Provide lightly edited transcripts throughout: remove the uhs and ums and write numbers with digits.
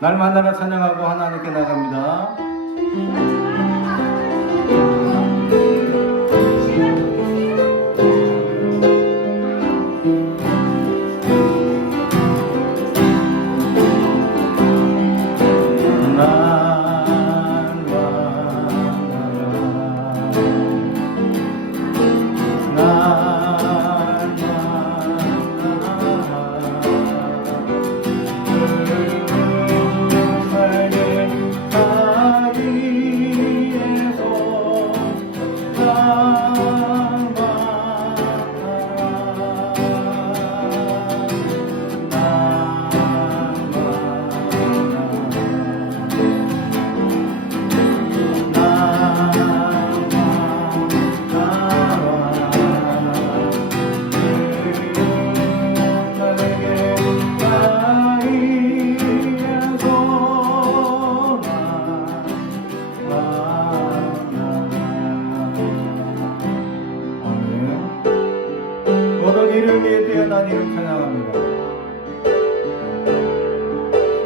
날 만나라 찬양하고 하나님께 나갑니다. 모든 이름 위에 뛰어난 이름 찬양합니다.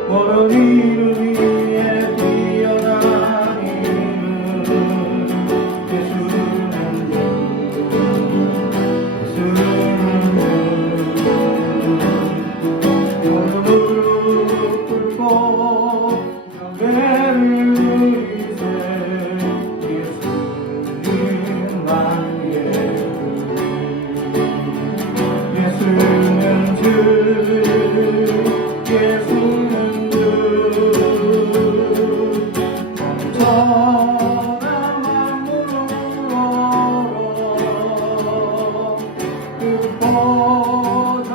모든 이름 위에 뛰어난 이름 예수는 모두 무릎 꿇고 경배를 드리세. 예수는 만유의 예수는 주 예수는 주 엄청난 만물을 얼어 그 보좌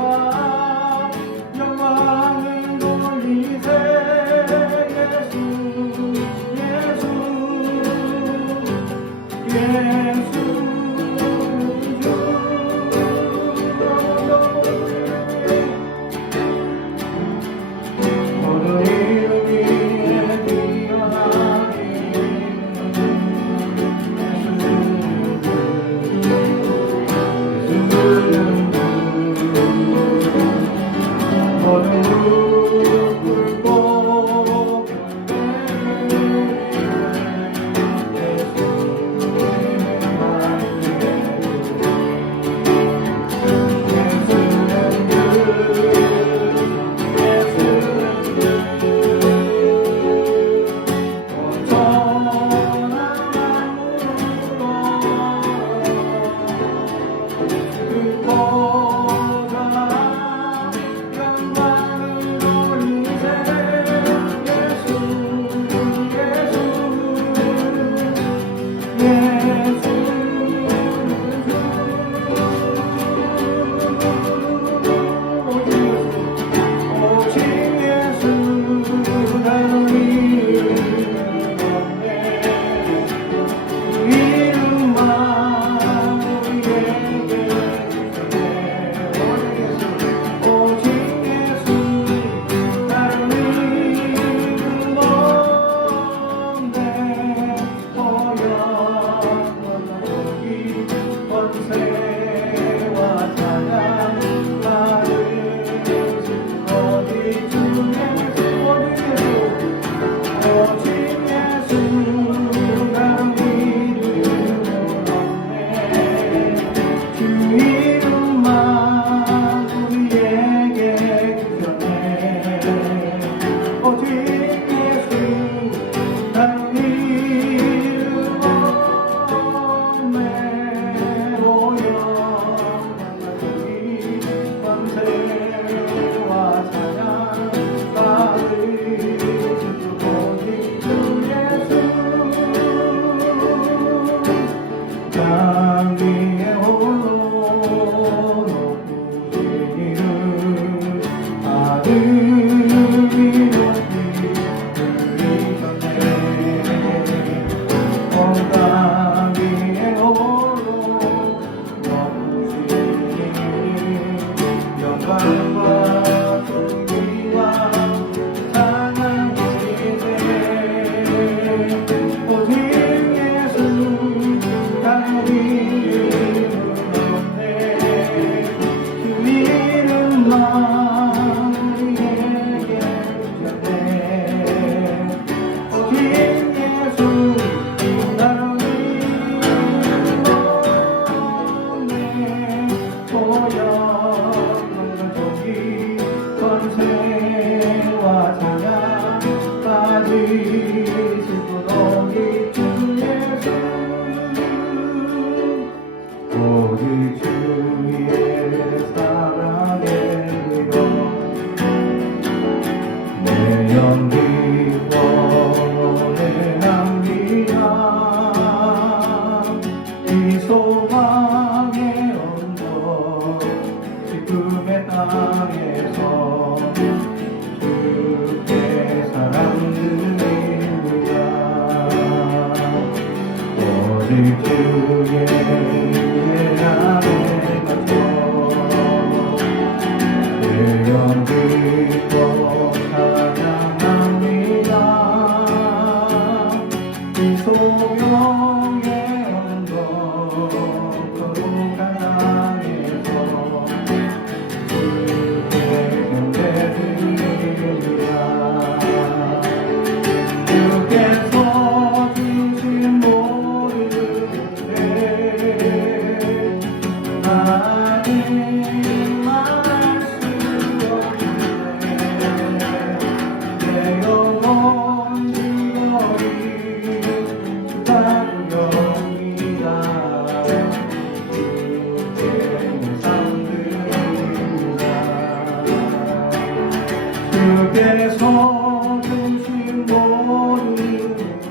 영광을 돌리세. 예수 땅에서 주께 사랑드립니다. 오직 주의 안에 갇혀 영광 찬양합니다. 이 소명의 언덕 거룩한 땅에서 주께 경배드립니다. 주께서 주신 모든 은혜 나는 말할 수 없네. 내 영혼 즐거이 주다구렵니다. 주께서 주신 모든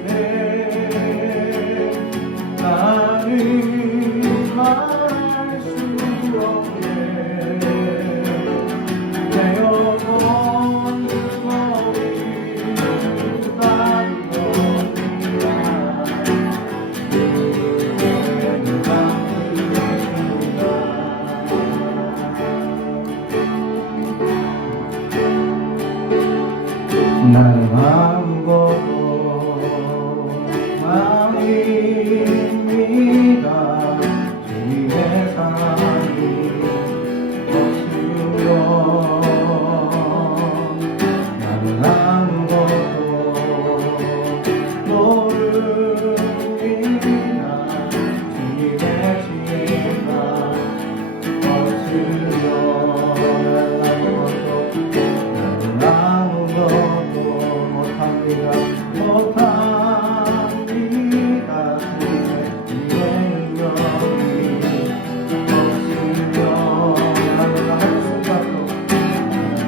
은혜 나는 말할 수 없네. 내 영혼 즐거이 주다구렵니다. 나는 아무것도 아닙니다. 주님의 사랑이 없으면 나는 아무것도 모릅니다. 주님의 지혜가 없으면 나는 아무것도 못합니다. 주의 능력이 없으면 나는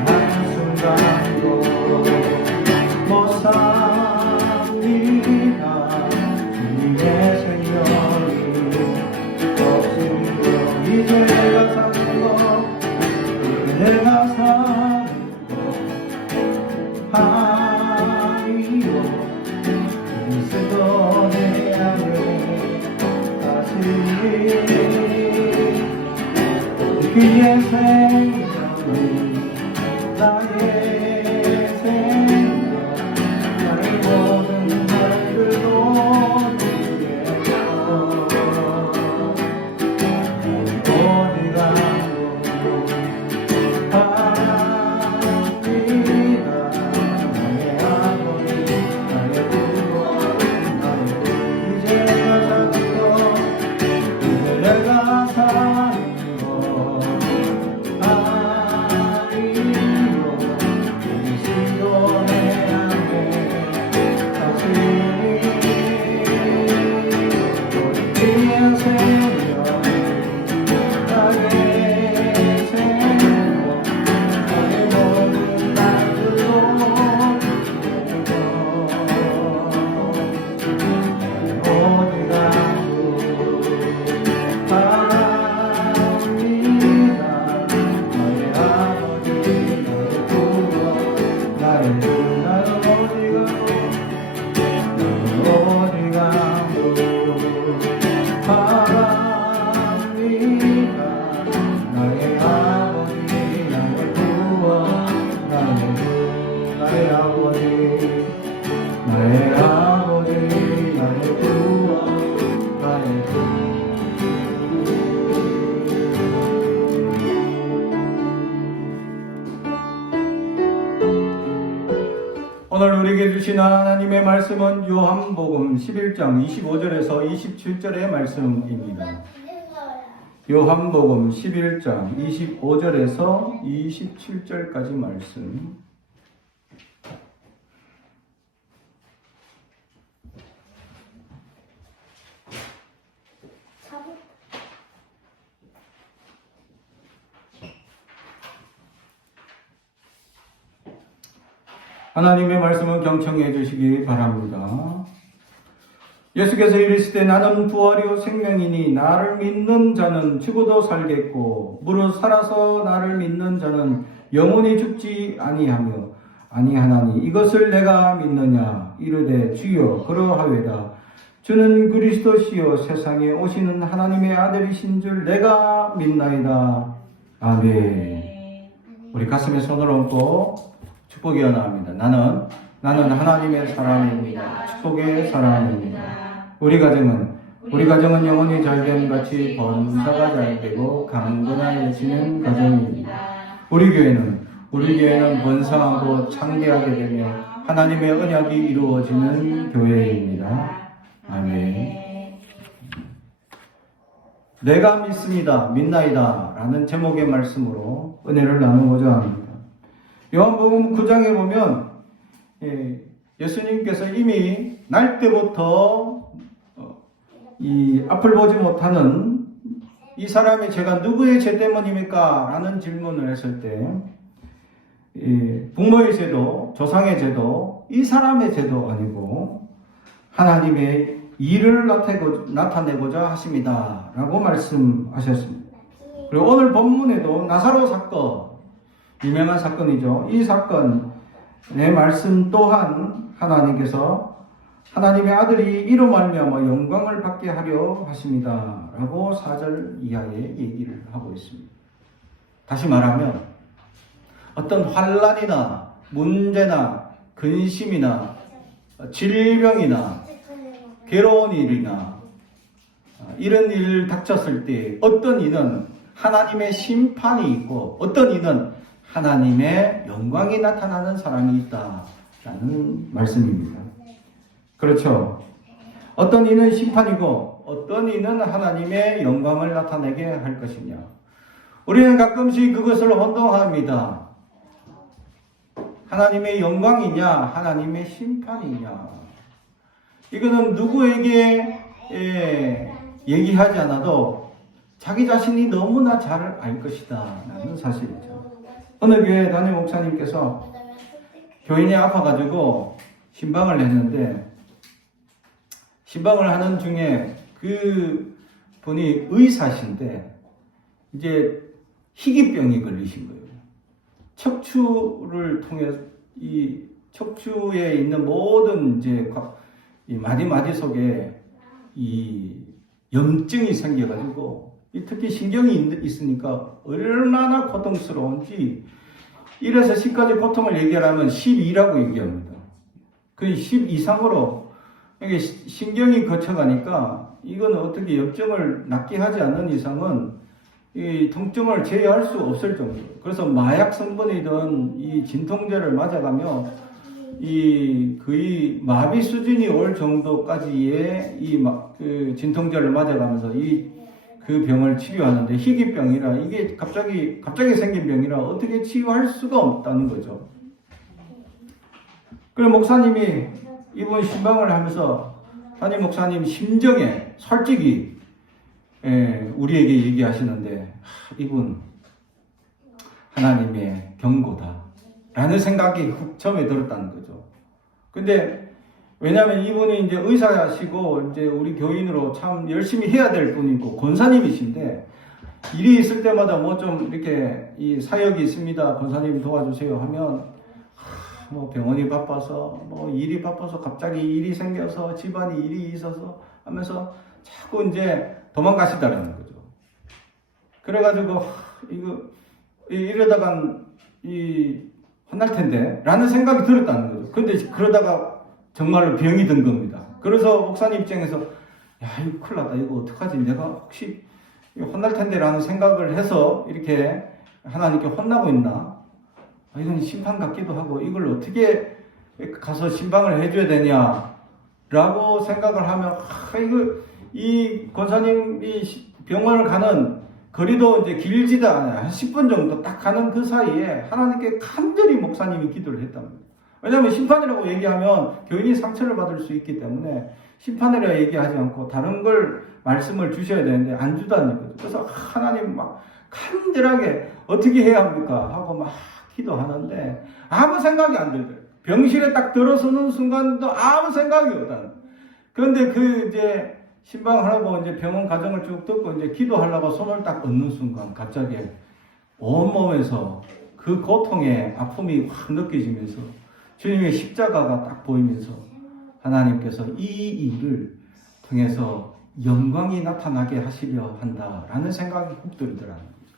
한순간도 못 삽니다. 주님의 생명이 없으면 이제 내가 사는 것 내가 사는 것 아니요. 그리스도 내 안에 사시니 그의 생명이 나의 생명 나의 모든 날들도 주께서 어디 가고 합니다. 나의 아버지 나의 구원 나의 이제 내가 사는 것 아니요. 그리스도 내 안에 사시니 그의 생명이 나의 생명 나의 모든 날들도 어디 가고 합니다. 나의 아버지 나의 구원 나의 주 나는 어디 가고 합니다. 나의 아버지 나의 구원 나의 주 나의 아버지 나의 아버지 나의 구원 나의 주. 오늘 우리에게 주신 하나님의 말씀은 요한복음 11장 25절에서 27절의 말씀입니다. 요한복음 11장 25절에서 27절까지 말씀. 하나님의 말씀은 경청해 주시기 바랍니다. 예수께서 이르시되 나는 부활이요 생명이니 나를 믿는 자는 죽어도 살겠고 무릇 살아서 나를 믿는 자는 영원히 죽지 아니하나니 이것을 내가 믿느냐 이르되 주여 그러하외다. 주는 그리스도시요 세상에 오시는 하나님의 아들이신 줄 내가 믿나이다. 아멘. 우리 가슴에 손을 얹고 축복이 나옵니다. 나는 하나님의 사람입니다. 축복의 사람입니다. 우리 가정은 영혼이 잘됨 같이 범사가 잘되고 강건해지는 가정입니다. 우리 교회는 번성하고 창대하게 되며 하나님의 언약이 이루어지는 교회입니다. 아멘. 내가 믿습니다. 믿나이다 라는 제목의 말씀으로 은혜를 나누고자 합니다. 요한복음 9장에 보면 예수님께서 이미 날 때부터 이 앞을 보지 못하는 이 사람의 죄가 누구의 죄 때문입니까? 라는 질문을 했을 때 부모의 죄도 조상의 죄도 이 사람의 죄도 아니고 하나님의 일을 나타내고자 하십니다 라고 말씀하셨습니다. 그리고 오늘 본문에도 나사로 사건, 유명한 사건이죠. 이 사건의 말씀 또한 하나님께서 하나님의 아들이 이로 말미암아 영광을 받게 하려 하십니다 라고 4절 이하의 얘기를 하고 있습니다. 다시 말하면 어떤 환난이나 문제나 근심이나 질병이나 괴로운 일이나 이런 일 닥쳤을 때 어떤 이는 하나님의 심판이 있고 어떤 이는 하나님의 영광이 나타나는 사람이 있다라는 말씀입니다. 그렇죠. 어떤 이는 심판이고 어떤 이는 하나님의 영광을 나타내게 할 것이냐. 우리는 가끔씩 그것을 혼동합니다. 하나님의 영광이냐 하나님의 심판이냐. 이거는 누구에게 얘기하지 않아도 자기 자신이 너무나 잘 알 것이다 라는 사실이죠. 어느 교회 담임 목사님께서 교인이 아파가지고 신방을 했는데 신방을 하는 중에 그 분이 의사신데 이제 희귀병이 걸리신 거예요. 척추를 통해 이 척추에 있는 모든 이제 이 마디마디 속에 이 염증이 생겨가지고 특히 신경이 있으니까 얼마나 고통스러운지 1에서 10까지 고통을 얘기하면 12라고 얘기합니다. 그 10 이상으로 이게 신경이 거쳐가니까 이건 어떻게 염증을 낫게 하지 않는 이상은 이 통증을 제어할 수 없을 정도로. 그래서 마약 성분이든 이 진통제를 맞아가며 이 거의 마비 수준이 올 정도까지의 그 진통제를 맞아가면서 그 병을 치료하는데 희귀병이라 이게 갑자기 생긴 병이라 어떻게 치유할 수가 없다는 거죠. 그래서 목사님이 이분 신방을 하면서 담임 목사님 심정에 솔직히 우리에게 얘기하시는데 이분 하나님의 경고다 라는 생각이 훅 처음에 들었다는 거죠. 근데 왜냐하면 이분이 이제 의사시고 이제 우리 교인으로 참 열심히 해야 될 분이고 권사님이신데 일이 있을 때마다 뭐 좀 이렇게 이 사역이 있습니다. 권사님 도와주세요 하면 뭐 병원이 바빠서 뭐 일이 바빠서 갑자기 일이 생겨서 집안이 일이 있어서 하면서 자꾸 이제 도망가시다라는 거죠. 그래가지고 이러다간 혼날 텐데 라는 생각이 들었다는 거죠. 근데 그러다가 정말로 병이 든 겁니다. 그래서 목사님 입장에서 야 이거 큰일 났다. 이거 어떡하지? 내가 혹시 혼날 텐데 라는 생각을 해서 이렇게 하나님께 혼나고 있나? 이건 심판 같기도 하고 이걸 어떻게 가서 신방을 해줘야 되냐 라고 생각을 하면 이 권사님이 병원을 가는 거리도 이제 길지도 않아요. 한 10분 정도 딱 가는 그 사이에 하나님께 간절히 목사님이 기도를 했답니다. 왜냐하면 심판이라고 얘기하면 교인이 상처를 받을 수 있기 때문에 심판이라고 얘기하지 않고 다른 걸 말씀을 주셔야 되는데 안 주다는 거죠. 그래서 하나님 막 간절하게 어떻게 해야 합니까? 하고 막 기도하는데 아무 생각이 안 들더라고요. 병실에 딱 들어서는 순간도 아무 생각이 없다는. 그런데 이제 신방하라고 이제 병원 과정을 쭉 듣고 이제 기도하려고 손을 딱 얹는 순간 갑자기 온몸에서 그 고통의 아픔이 확 느껴지면서 주님의 십자가가 딱 보이면서 하나님께서 이 일을 통해서 영광이 나타나게 하시려 한다라는 생각이 훅 들더라는 거죠.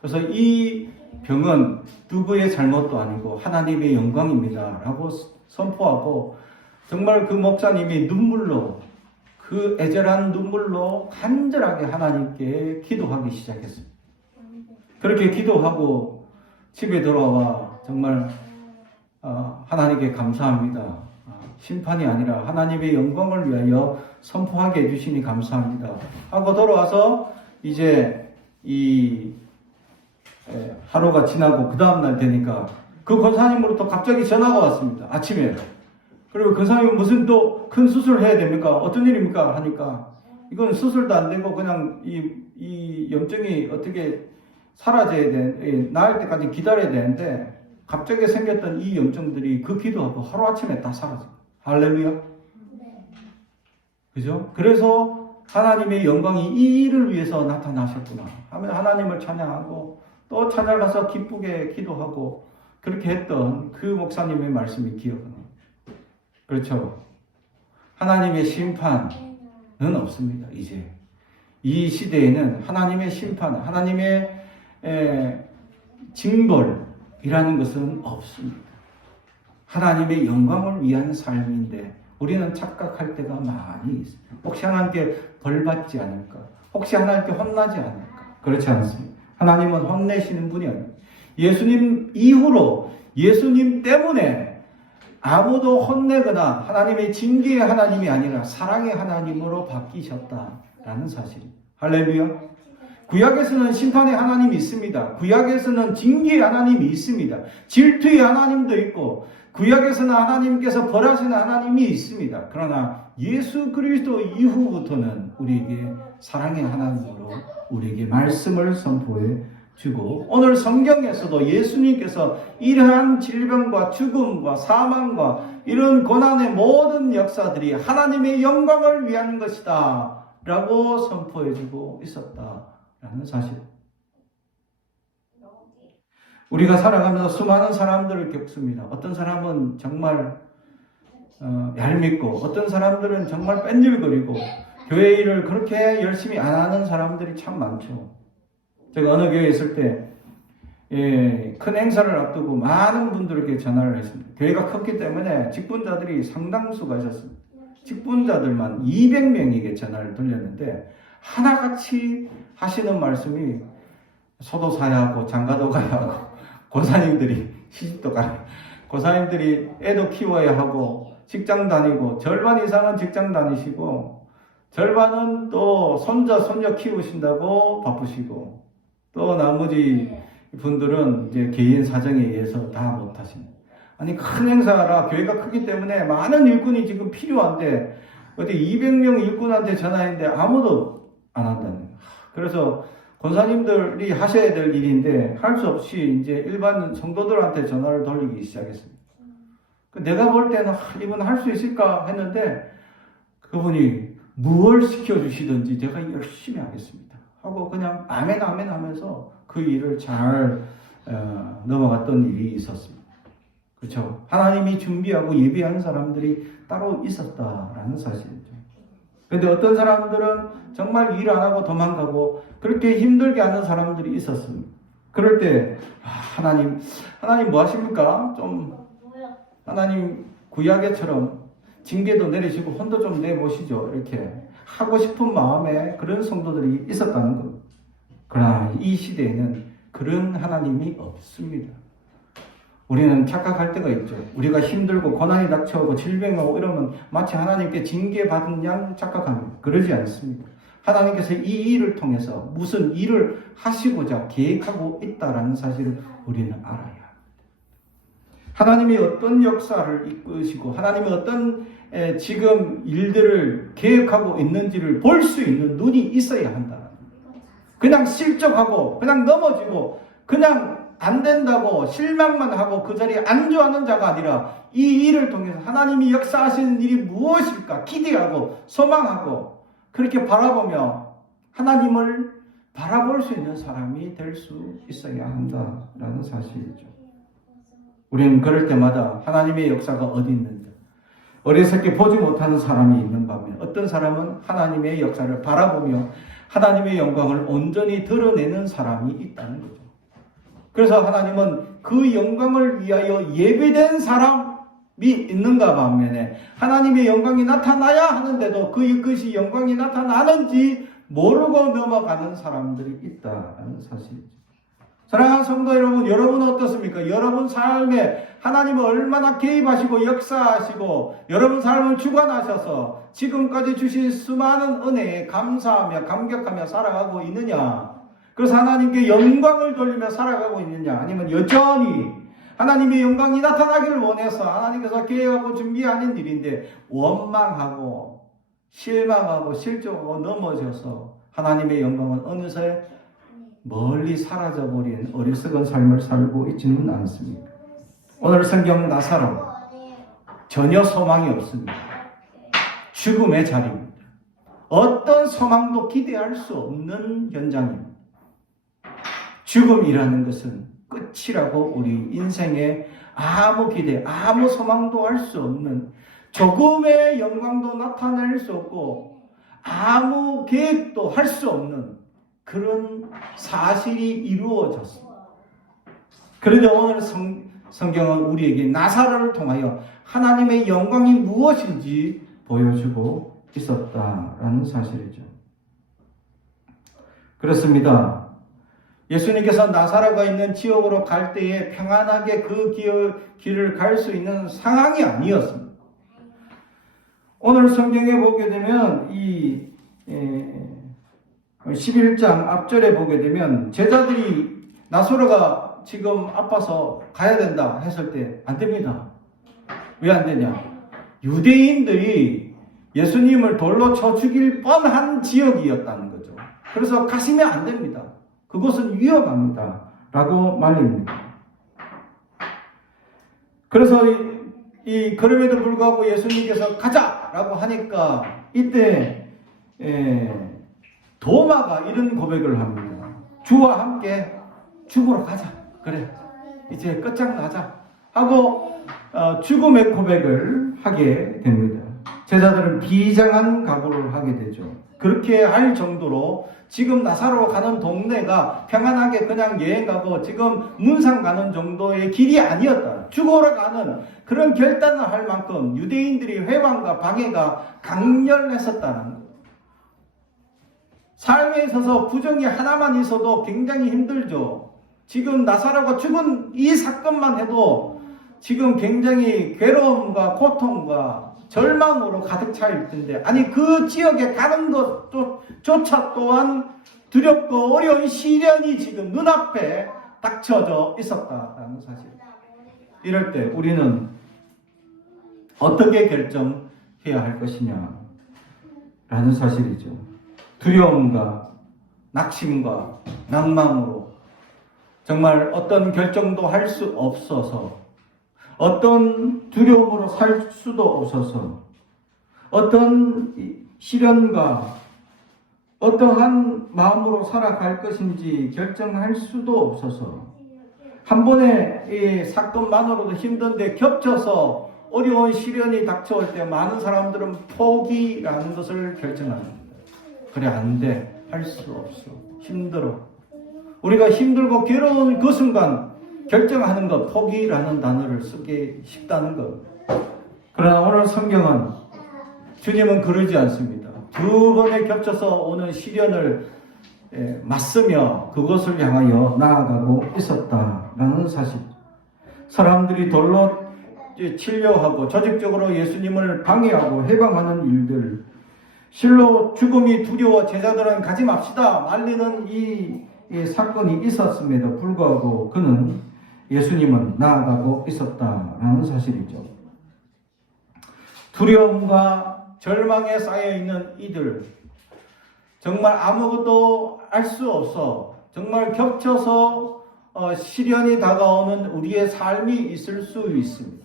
그래서 이 병은 누구의 잘못도 아니고 하나님의 영광입니다라고 선포하고 정말 그 목사님이 눈물로 그 애절한 눈물로 간절하게 하나님께 기도하기 시작했습니다. 그렇게 기도하고 집에 돌아와 정말 하나님께 감사합니다. 심판이 아니라 하나님의 영광을 위하여 선포하게 해주시니 감사합니다. 하고 돌아와서 이제 이 하루가 지나고 그 다음날 되니까 그 권사님으로부터 갑자기 전화가 왔습니다. 아침에. 그리고 권사님은 무슨 또 큰 수술을 해야 됩니까? 어떤 일입니까? 하니까 이건 수술도 안 되고 그냥 이 염증이 어떻게 사라져야 돼, 나을 때까지 기다려야 되는데 갑자기 생겼던 이 염증들이 그 기도하고 하루아침에 다 사라져요. 할렐루야. 그죠? 그래서 하나님의 영광이 이 일을 위해서 나타나셨구나 하면 하나님을 찬양하고 또 찾아가서 기쁘게 기도하고 그렇게 했던 그 목사님의 말씀이 기억나요. 그렇죠? 하나님의 심판은 없습니다. 이제 이 시대에는 하나님의 심판, 하나님의 징벌이라는 것은 없습니다. 하나님의 영광을 위한 삶인데 우리는 착각할 때가 많이 있습니다. 혹시 하나님께 벌받지 않을까? 혹시 하나님께 혼나지 않을까? 그렇지 않습니다. 하나님은 혼내시는 분이 아닙니다. 예수님 이후로 예수님 때문에 아무도 혼내거나 하나님의 징계의 하나님이 아니라 사랑의 하나님으로 바뀌셨다라는 사실. 할렐루야. 구약에서는 심판의 하나님이 있습니다. 구약에서는 징계의 하나님이 있습니다. 질투의 하나님도 있고 구약에서는 하나님께서 벌하시는 하나님이 있습니다. 그러나 예수 그리스도 이후부터는 우리에게 사랑의 하나님으로 우리에게 말씀을 선포해 주고 오늘 성경에서도 예수님께서 이러한 질병과 죽음과 사망과 이런 고난의 모든 역사들이 하나님의 영광을 위한 것이다 라고 선포해 주고 있었다라는 사실. 우리가 살아가면서 수많은 사람들을 겪습니다. 어떤 사람은 정말 얄밉고 어떤 사람들은 정말 뺀질거리고 교회 일을 그렇게 열심히 안 하는 사람들이 참 많죠. 제가 어느 교회에 있을 때 큰 행사를 앞두고 많은 분들에게 전화를 했습니다. 교회가 컸기 때문에 직분자들이 상당수가 있었습니다. 직분자들만 200명에게 전화를 돌렸는데 하나같이 하시는 말씀이 소도 사야 하고 장가도 가야 하고 고사님들이 시집도 가야 고사님들이 애도 키워야 하고 직장 다니고 절반 이상은 직장 다니시고 절반은 또 손자 손녀 키우신다고 바쁘시고 또 나머지 분들은 이제 개인 사정에 의해서 다 못하십니다. 아니 큰 행사라 교회가 크기 때문에 많은 일꾼이 지금 필요한데 어디 200명 일꾼한테 전화했는데 아무도 안 한다는 거예요. 그래서 권사님들이 하셔야 될 일인데 할 수 없이 이제 일반 성도들한테 전화를 돌리기 시작했습니다. 내가 볼 때는 이분 할 수 있을까 했는데 그분이 무엇을 시켜주시든지 제가 열심히 하겠습니다 하고 그냥 아멘 아멘 하면서 그 일을 잘 넘어갔던 일이 있었습니다. 그렇죠? 하나님이 준비하고 예비한 사람들이 따로 있었다라는 사실이죠. 그런데 어떤 사람들은 정말 일 안 하고 도망가고 그렇게 힘들게 하는 사람들이 있었습니다. 그럴 때 하나님 뭐 하십니까? 좀 하나님 구약에처럼 징계도 내리시고 혼도 좀 내보시죠. 이렇게 하고 싶은 마음에 그런 성도들이 있었다는 것. 그러나 이 시대에는 그런 하나님이 없습니다. 우리는 착각할 때가 있죠. 우리가 힘들고 고난이 닥쳐오고 질병하고 이러면 마치 하나님께 징계받은 양 착각합니다. 그러지 않습니다. 하나님께서 이 일을 통해서 무슨 일을 하시고자 계획하고 있다는 사실을 우리는 알아야 합니다. 하나님이 어떤 역사를 이끄시고 하나님이 어떤 지금 일들을 계획하고 있는지를 볼 수 있는 눈이 있어야 한다. 그냥 실족하고 그냥 넘어지고 그냥 안 된다고 실망만 하고 그 자리에 안주하는 자가 아니라 이 일을 통해서 하나님이 역사하시는 일이 무엇일까 기대하고 소망하고 그렇게 바라보며 하나님을 바라볼 수 있는 사람이 될 수 있어야 한다라는 사실이죠. 우리는 그럴 때마다 하나님의 역사가 어디 있는지 어리석게 보지 못하는 사람이 있는 반면 어떤 사람은 하나님의 역사를 바라보며 하나님의 영광을 온전히 드러내는 사람이 있다는 거죠. 그래서 하나님은 그 영광을 위하여 예배된 사람이 있는가 반면에 하나님의 영광이 나타나야 하는데도 그것이 영광이 나타나는지 모르고 넘어가는 사람들이 있다는 사실이죠. 사랑하는 성도 여러분, 여러분은 어떻습니까? 여러분 삶에 하나님은 얼마나 개입하시고 역사하시고 여러분 삶을 주관하셔서 지금까지 주신 수많은 은혜에 감사하며 감격하며 살아가고 있느냐? 그래서 하나님께 영광을 돌리며 살아가고 있느냐? 아니면 여전히 하나님의 영광이 나타나기를 원해서 하나님께서 계획하고 준비하는 일인데 원망하고 실망하고 실족하고 넘어져서 하나님의 영광은 어느새 멀리 사라져버린 어리석은 삶을 살고 있지는 않습니까? 오늘 성경 나사로 전혀 소망이 없습니다. 죽음의 자리입니다. 어떤 소망도 기대할 수 없는 현장입니다. 죽음이라는 것은 끝이라고 우리 인생에 아무 기대, 아무 소망도 할 수 없는 조금의 영광도 나타낼 수 없고 아무 계획도 할 수 없는 그런 사실이 이루어졌습니다. 그런데 오늘 성경은 우리에게 나사로를 통하여 하나님의 영광이 무엇인지 보여주고 있었다라는 사실이죠. 그렇습니다. 예수님께서 나사로가 있는 지역으로 갈 때에 평안하게 그 길을 갈 수 있는 상황이 아니었습니다. 오늘 성경에 보게 되면 이 11장 앞절에 보게 되면 제자들이 나사로가 지금 아파서 가야 된다 했을 때 안 됩니다. 왜 안 되냐? 유대인들이 예수님을 돌로 쳐 죽일 뻔한 지역이었다는 거죠. 그래서 가시면 안 됩니다. 그곳은 위험합니다. 라고 말립니다. 그래서 그럼에도 불구하고 예수님께서 가자! 라고 하니까 이때 도마가 이런 고백을 합니다. 주와 함께 죽으러 가자. 그래. 이제 끝장나자. 하고 죽음의 고백을 하게 됩니다. 제자들은 비장한 각오를 하게 되죠. 그렇게 할 정도로 지금 나사로 가는 동네가 평안하게 그냥 여행 가고 지금 문상 가는 정도의 길이 아니었다. 죽으러 가는 그런 결단을 할 만큼 유대인들이 회방과 방해가 강렬했었다는 것. 삶에 있어서 부정이 하나만 있어도 굉장히 힘들죠. 지금 나사로가 죽은 이 사건만 해도 지금 굉장히 괴로움과 고통과 절망으로 가득 차 있을 텐데, 아니 그 지역에 가는 것조차 또한 두렵고 어려운 시련이 지금 눈앞에 닥쳐져 있었다는 사실. 이럴 때 우리는 어떻게 결정해야 할 것이냐 라는 사실이죠. 두려움과 낙심과 낭망으로 정말 어떤 결정도 할 수 없어서, 어떤 두려움으로 살 수도 없어서, 어떤 시련과 어떠한 마음으로 살아갈 것인지 결정할 수도 없어서, 한 번의 이 사건만으로도 힘든데 겹쳐서 어려운 시련이 닥쳐올 때 많은 사람들은 포기라는 것을 결정합니다. 그래, 안 돼. 할 수 없어. 힘들어. 우리가 힘들고 괴로운 그 순간 결정하는 것, 포기라는 단어를 쓰기 쉽다는 것. 그러나 오늘 성경은 주님은 그러지 않습니다. 두 번에 겹쳐서 오는 시련을 맞서며 그것을 향하여 나아가고 있었다라는 사실. 사람들이 돌로 치려 하고 조직적으로 예수님을 방해하고 해방하는 일들, 실로 죽음이 두려워 제자들은 가지 맙시다 말리는 이 사건이 있었음에도 불구하고 그는 예수님은 나아가고 있었다라는 사실이죠. 두려움과 절망에 쌓여있는 이들, 정말 아무것도 알 수 없어 정말 겹쳐서 시련이 다가오는 우리의 삶이 있을 수 있습니다.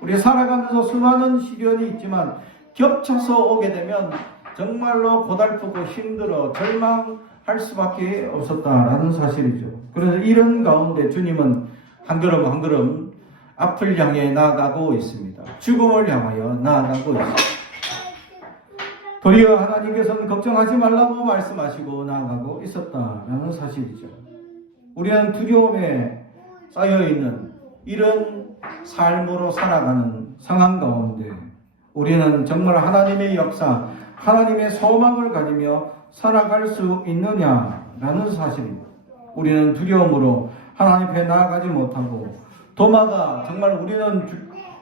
우리 살아가면서 수많은 시련이 있지만 겹쳐서 오게 되면 정말로 고달프고 힘들어 절망할 수밖에 없었다라는 사실이죠. 그래서 이런 가운데 주님은 한 걸음 한 걸음 앞을 향해 나아가고 있습니다. 죽음을 향하여 나아가고 있습니다. 도리어 하나님께서는 걱정하지 말라고 말씀하시고 나아가고 있었다라는 사실이죠. 우리는 두려움에 쌓여있는 이런 삶으로 살아가는 상황 가운데 우리는 정말 하나님의 역사, 하나님의 소망을 가지며 살아갈 수 있느냐라는 사실입니다. 우리는 두려움으로 하나님 앞에 나아가지 못하고 도마가 정말 우리는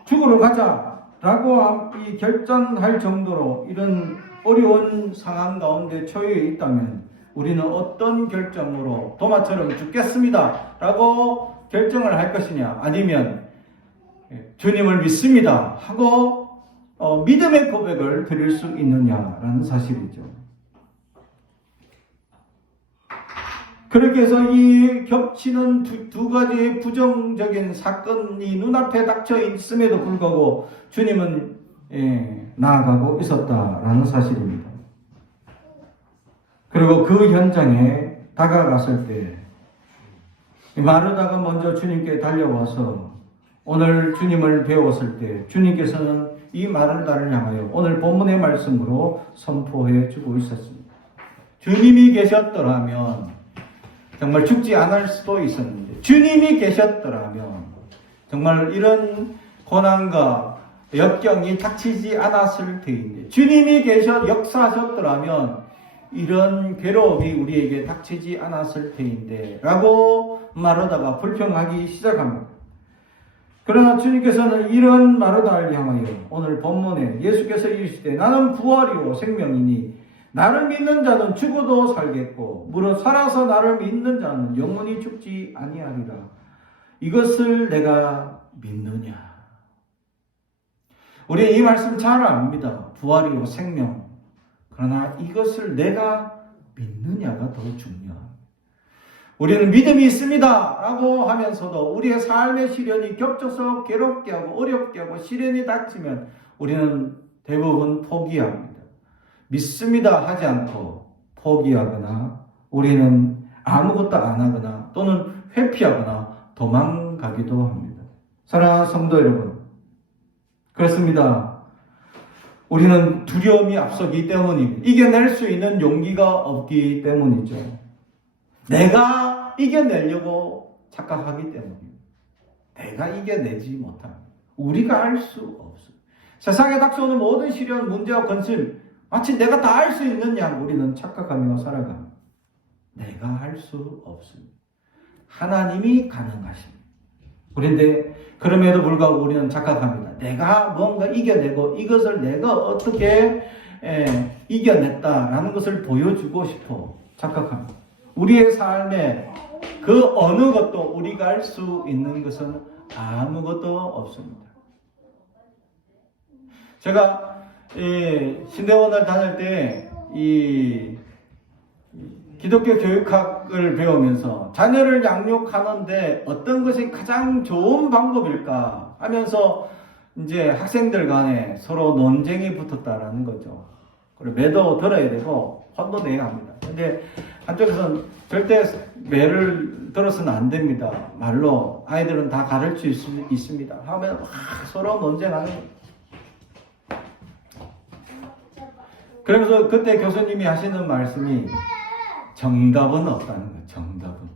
죽으러 가자라고 결단할 정도로 이런 어려운 상황 가운데 처해 있다면 우리는 어떤 결정으로 도마처럼 죽겠습니다 라고 결정을 할 것이냐, 아니면 주님을 믿습니다 하고 믿음의 고백을 드릴 수 있느냐라는 사실이죠. 그렇게 해서 이 겹치는 두 가지의 부정적인 사건이 눈앞에 닥쳐 있음에도 불구하고 주님은 나아가고 있었다라는 사실입니다. 그리고 그 현장에 다가갔을 때 마르다가 먼저 주님께 달려와서 오늘 주님을 배웠을 때 주님께서는 이 마르다를 향하여 오늘 본문의 말씀으로 선포해 주고 있었습니다. 주님이 계셨더라면 정말 죽지 않을 수도 있었는데, 주님이 계셨더라면 정말 이런 고난과 역경이 닥치지 않았을 터인데, 주님이 역사하셨더라면 이런 괴로움이 우리에게 닥치지 않았을 터인데 라고 마르다가 불평하기 시작합니다. 그러나 주님께서는 이런 마르다를 향하여 오늘 본문에 예수께서 이르시되 나는 부활이요 생명이니 나를 믿는 자는 죽어도 살겠고 무릇 살아서 나를 믿는 자는 영원히 죽지 아니하리라. 이것을 내가 믿느냐. 우리 이 말씀 잘 압니다. 부활이요 생명. 그러나 이것을 내가 믿느냐가 더 중요합니다. 우리는 믿음이 있습니다 라고 하면서도 우리의 삶의 시련이 겹쳐서 괴롭게 하고 어렵게 하고 시련이 닥치면 우리는 대부분 포기합니다. 믿습니다 하지 않고 포기하거나 우리는 아무것도 안 하거나 또는 회피하거나 도망가기도 합니다. 사랑하는 성도 여러분, 그렇습니다. 우리는 두려움이 앞서기 때문입니다. 이겨낼 수 있는 용기가 없기 때문이죠. 내가 이겨내려고 착각하기 때문입니다. 내가 이겨내지 못합니다. 우리가 할 수 없습니다. 세상에 닥쳐오는 모든 시련, 문제와 근심 마치 내가 다 할 수 있느냐 우리는 착각하며 살아갑니다. 내가 할 수 없습니다. 하나님이 가능하십니다. 그런데 그럼에도 불구하고 우리는 착각합니다. 내가 뭔가 이겨내고 이것을 내가 어떻게 이겨냈다라는 것을 보여주고 싶어 착각합니다. 우리의 삶에 그 어느 것도 우리가 할 수 있는 것은 아무것도 없습니다. 제가 신대원을 다닐 때 이 기독교 교육학을 배우면서 자녀를 양육하는데 어떤 것이 가장 좋은 방법일까 하면서 이제 학생들 간에 서로 논쟁이 붙었다라는 거죠. 그리고 매도 들어야 되고 혼도 내야 합니다. 근데 한쪽에서는 절대 매를 들어서는 안 됩니다. 말로 아이들은 다 가르칠 수 있습니다. 하면 서로 논쟁하는 거예요. 그러면서 그때 교수님이 하시는 말씀이 정답은 없다는 거예요. 정답은.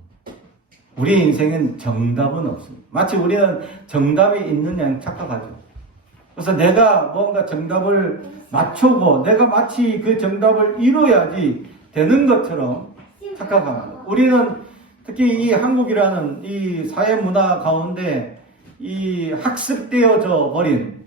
우리 인생엔 정답은 없습니다. 마치 우리는 정답이 있는 양 착각하죠. 그래서 내가 뭔가 정답을 맞추고 내가 마치 그 정답을 이루어야지 되는 것처럼 착각합니다. 우리는 특히 이 한국이라는 이 사회 문화 가운데 이 학습되어져 버린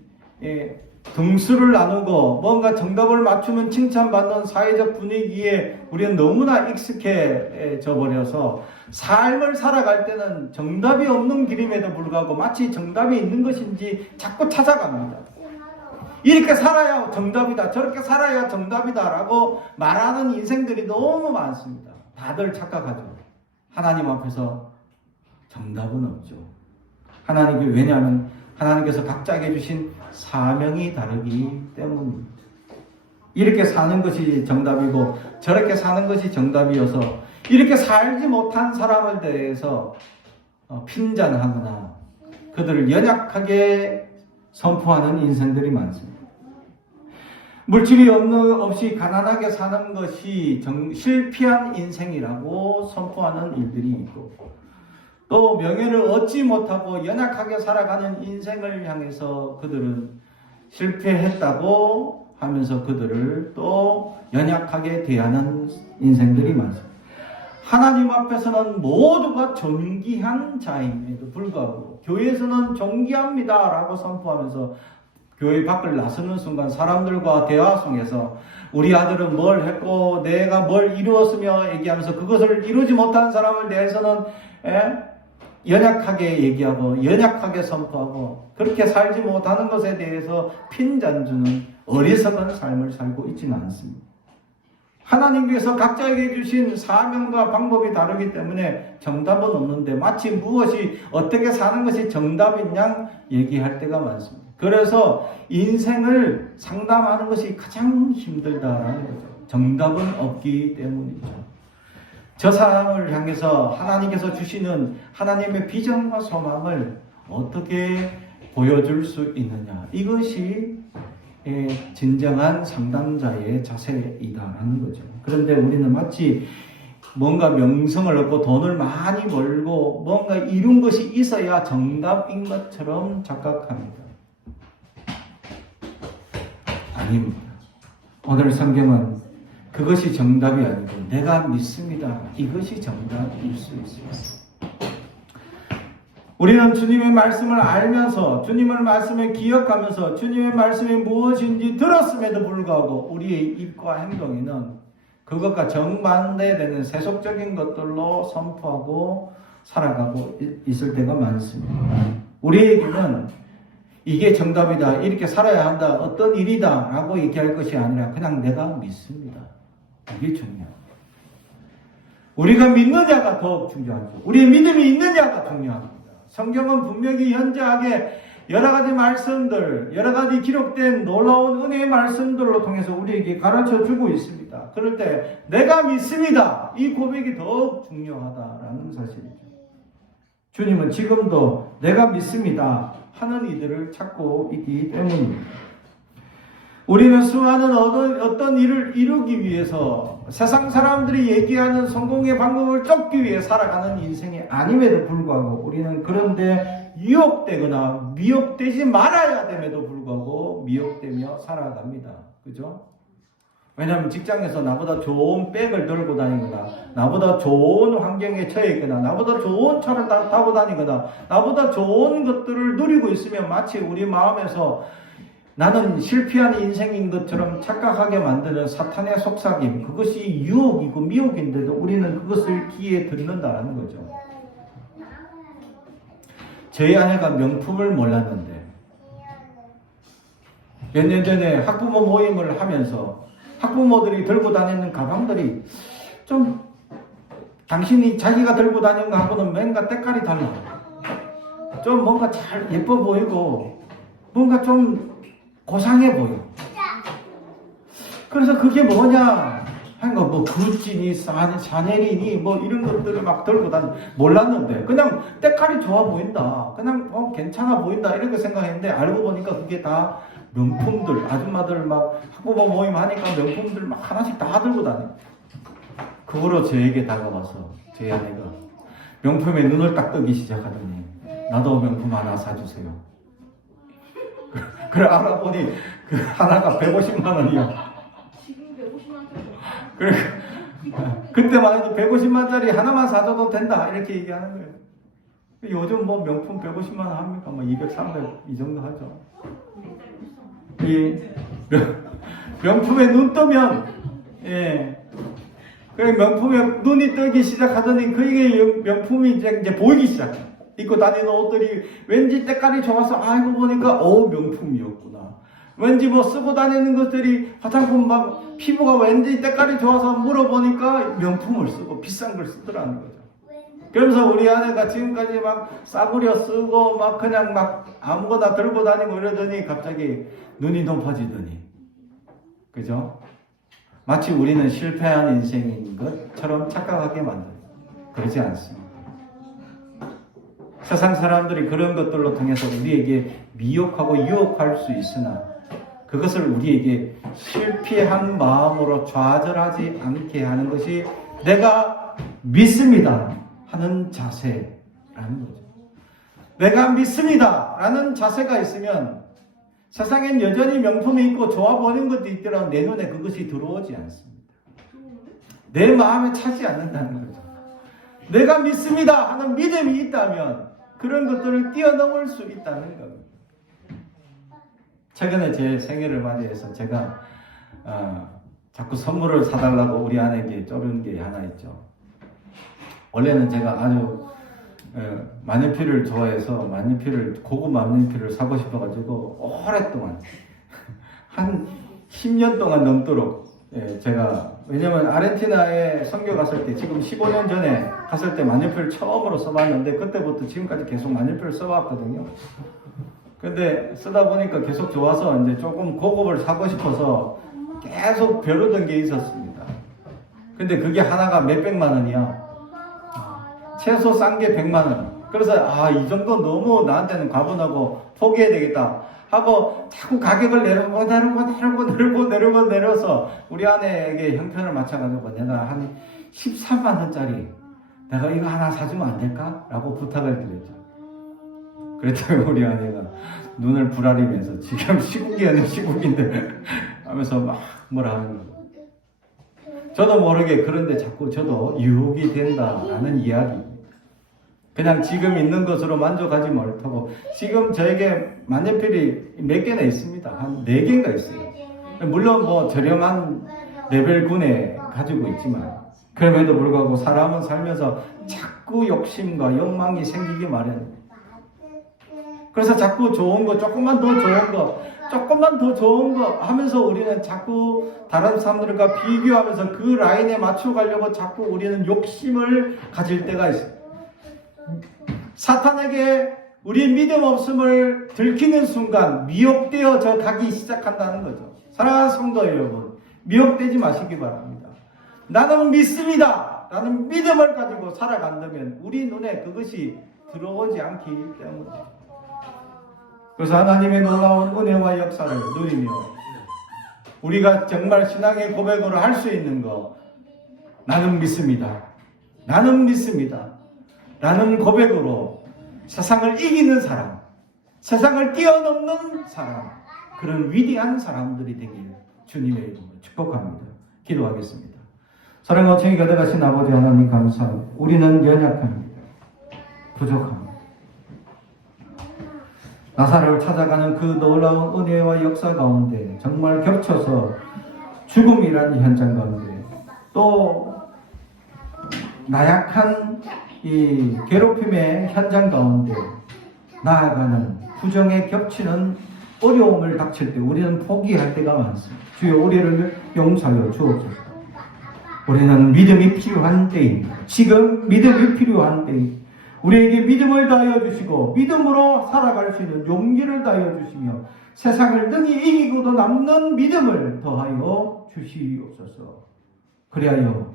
등수를 나누고 뭔가 정답을 맞추면 칭찬받는 사회적 분위기에 우리는 너무나 익숙해져 버려서 삶을 살아갈 때는 정답이 없는 길임에도 불구하고 마치 정답이 있는 것인지 자꾸 찾아갑니다. 이렇게 살아야 정답이다, 저렇게 살아야 정답이다 라고 말하는 인생들이 너무 많습니다. 다들 착각하죠. 하나님 앞에서 정답은 없죠. 왜냐하면 하나님께서 각자에게 주신 사명이 다르기 때문입니다. 이렇게 사는 것이 정답이고 저렇게 사는 것이 정답이어서 이렇게 살지 못한 사람을 대해서 핀잔하거나 그들을 연약하게 선포하는 인생들이 많습니다. 물질이 없이 가난하게 사는 것이 실패한 인생이라고 선포하는 일들이 있고, 또 명예를 얻지 못하고 연약하게 살아가는 인생을 향해서 그들은 실패했다고 하면서 그들을 또 연약하게 대하는 인생들이 많습니다. 하나님 앞에서는 모두가 존귀한 자임에도 불구하고 교회에서는 존귀합니다 라고 선포하면서 교회 밖을 나서는 순간 사람들과 대화 속에서 우리 아들은 뭘 했고 내가 뭘 이루었으며 얘기하면서 그것을 이루지 못한 사람을 대해서는 연약하게 얘기하고 연약하게 선포하고 그렇게 살지 못하는 것에 대해서 핀잔주는 어리석은 삶을 살고 있지는 않습니다. 하나님께서 각자에게 주신 사명과 방법이 다르기 때문에 정답은 없는데 마치 무엇이 어떻게 사는 것이 정답인 양 얘기할 때가 많습니다. 그래서 인생을 상담하는 것이 가장 힘들다라는 거죠. 정답은 없기 때문이죠. 저 사람을 향해서 하나님께서 주시는 하나님의 비전과 소망을 어떻게 보여줄 수 있느냐. 이것이 진정한 상담자의 자세이다라는 거죠. 그런데 우리는 마치 뭔가 명성을 얻고 돈을 많이 벌고 뭔가 이룬 것이 있어야 정답인 것처럼 착각합니다. 아닙니다. 오늘 성경은 그것이 정답이 아니고 내가 믿습니다. 이것이 정답일 수 있습니다. 우리는 주님의 말씀을 알면서 주님의 말씀을 기억하면서 주님의 말씀이 무엇인지 들었음에도 불구하고 우리의 입과 행동에는 그것과 정반대되는 세속적인 것들로 선포하고 살아가고 있을 때가 많습니다. 우리에게는 이게 정답이다, 이렇게 살아야 한다, 어떤 일이다 라고 얘기할 것이 아니라 그냥 내가 믿습니다. 이게 중요합니다. 우리가 믿느냐가 더욱 중요하죠. 우리의 믿음이 있느냐가 중요합니다. 성경은 분명히 현저하게 여러 가지 말씀들, 여러 가지 기록된 놀라운 은혜의 말씀들로 통해서 우리에게 가르쳐 주고 있습니다. 그럴 때 내가 믿습니다. 이 고백이 더욱 중요하다라는 사실이죠. 주님은 지금도 내가 믿습니다 하는 이들을 찾고 있기 때문입니다. 우리는 수많은 어떤 일을 이루기 위해서 세상 사람들이 얘기하는 성공의 방법을 쫓기 위해 살아가는 인생이 아님에도 불구하고 우리는 그런데 유혹되거나 미혹되지 말아야 됨에도 불구하고 미혹되며 살아갑니다. 그죠? 왜냐하면 직장에서 나보다 좋은 백을 들고 다니거나 나보다 좋은 환경에 처해 있거나 나보다 좋은 차를 타고 다니거나 나보다 좋은 것들을 누리고 있으면 마치 우리 마음에서 나는 실패한 인생인 것처럼 착각하게 만드는 사탄의 속삭임, 그것이 유혹이고 미혹인데도 우리는 그것을 귀에 듣는다는 거죠. 저희 아내가 명품을 몰랐는데 몇 년 전에 학부모 모임을 하면서 학부모들이 들고 다니는 가방들이 좀 당신이 자기가 들고 다니는 거하고는 뭔가 때깔이 달라. 좀 뭔가 잘 예뻐 보이고 뭔가 좀 고상해 보여. 그래서 그게 뭐냐 하는 거, 뭐 구찌니 샤넬이니 뭐 이런 것들을 막 들고 몰랐는데 그냥 때깔이 좋아 보인다, 그냥 괜찮아 보인다 이런 거 생각했는데 알고 보니까 그게 다 명품들, 아줌마들 막 학부모 모임 하니까 명품들 막 하나씩 다 들고 다녀. 그거로 저에게 다가와서 제 아내가 명품에 눈을 딱 뜨기 시작하더니 나도 명품 하나 사주세요. 그래 알아보니 그 하나가 150만 원이야. 지금 150만 원짜리. 그래 그때만 해도 150만짜리 하나만 사줘도 된다 이렇게 얘기하는 거예요. 요즘 뭐 명품 150만 원 합니까? 뭐 200, 300 이 정도 하죠. 이 명품에 눈 뜨면 그 명품에 눈이 뜨기 시작하더니 그게 명품이 이제 보이기 시작해. 입고 다니는 옷들이 왠지 때깔이 좋아서 알고 보니까 명품이었구나. 왠지 뭐 쓰고 다니는 것들이 화장품 막 피부가 왠지 때깔이 좋아서 물어보니까 명품을 쓰고 비싼 걸 쓰더라는 거죠. 그러면서 우리 아내가 지금까지 막 싸구려 쓰고 막 그냥 막 아무거나 들고 다니고 이러더니 갑자기 눈이 높아지더니, 그죠? 마치 우리는 실패한 인생인 것처럼 착각하게 만들어요. 그러지 않습니다. 세상 사람들이 그런 것들로 통해서 우리에게 미혹하고 유혹할 수 있으나 그것을 우리에게 실패한 마음으로 좌절하지 않게 하는 것이 내가 믿습니다 하는 자세라는 거죠. 내가 믿습니다 라는 자세가 있으면 세상엔 여전히 명품이 있고 좋아 보이는 것도 있더라도 내 눈에 그것이 들어오지 않습니다. 내 마음에 차지 않는다는 거죠. 내가 믿습니다 하는 믿음이 있다면 그런 것들을 뛰어넘을 수 있다는 겁니다. 최근에 제 생일을 맞이해서 제가 자꾸 선물을 사달라고 우리 아내에게 쪼르는 게 하나 있죠. 원래는 제가 아주 만년필을 좋아해서 고급 만년필을 사고 싶어가지고 오랫동안 한 10년 동안 넘도록 제가, 왜냐면 아르헨티나에 선교 갔을 때 지금 15년 전에 갔을 때 만년필을 처음으로 써봤는데 그때부터 지금까지 계속 만년필을 써왔거든요. 근데 쓰다 보니까 계속 좋아서 이제 조금 고급을 사고 싶어서 계속 벼르던 게 있었습니다. 근데 그게 하나가 몇백만 원이야. 최소 싼 게 100만 원. 그래서 이 정도 너무 나한테는 과분하고 포기해야 되겠다 하고 자꾸 가격을 내려서 우리 아내에게 형편을 맞춰가지고 내가 한 13만 원짜리 내가 이거 하나 사주면 안 될까? 라고 부탁을 드렸죠. 그랬더니 우리 아내가 눈을 부라리면서 지금 시국이 아닌 시국인데 하면서 막 뭐라 하는 거예요. 저도 모르게 그런데 자꾸 저도 유혹이 된다라는 이야기입니다. 그냥 지금 있는 것으로 만족하지 못하고 지금 저에게 만년필이 몇 개나 있습니다. 한 4개인가 있어요. 물론 뭐 저렴한 레벨군에 가지고 있지만 그럼에도 불구하고 사람은 살면서 자꾸 욕심과 욕망이 생기기 마련입니다. 그래서 자꾸 좋은 거, 조금만 더 좋은 거 하면서 우리는 자꾸 다른 사람들과 비교하면서 그 라인에 맞춰가려고 자꾸 우리는 욕심을 가질 때가 있어요. 사탄에게 우리 믿음 없음을 들키는 순간 미혹되어져 가기 시작한다는 거죠. 사랑하는 성도 여러분, 미혹되지 마시기 바랍니다. 나는 믿습니다. 나는 믿음을 가지고 살아간다면 우리 눈에 그것이 들어오지 않기 때문에. 그래서 하나님의 놀라운 은혜와 역사를 누리며 우리가 정말 신앙의 고백으로 할 수 있는 거, 나는 믿습니다. 나는 믿습니다. 라는 고백으로 세상을 이기는 사람, 세상을 뛰어넘는 사람, 그런 위대한 사람들이 되길 주님의 이름으로 축복합니다. 기도하겠습니다. 사랑과 정의가 되신 아버지 하나님 감사합니다. 우리는 연약합니다. 부족합니다. 나사로를 찾아가는 그 놀라운 은혜와 역사 가운데 정말 겹쳐서 죽음이라는 현장 가운데 또 나약한 이 괴롭힘의 현장 가운데 나아가는 부정에 겹치는 어려움을 닥칠 때 우리는 포기할 때가 많습니다. 주여 우리를 용서하여 주옵소서. 우리는 믿음이 필요한 때입니다. 지금 믿음이 필요한 때입니다. 우리에게 믿음을 다하여 주시고 믿음으로 살아갈 수 있는 용기를 다하여 주시며 세상을 능히 이기고도 남는 믿음을 더하여 주시옵소서. 그리하여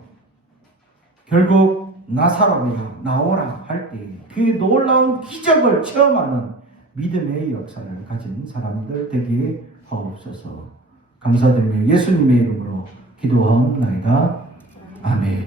결국 나사로가 나오라 할 때 그 놀라운 기적을 체험하는 믿음의 역사를 가진 사람들 되게 하옵소서. 감사드리며 예수님의 이름으로 기도하옵나이다. 아멘.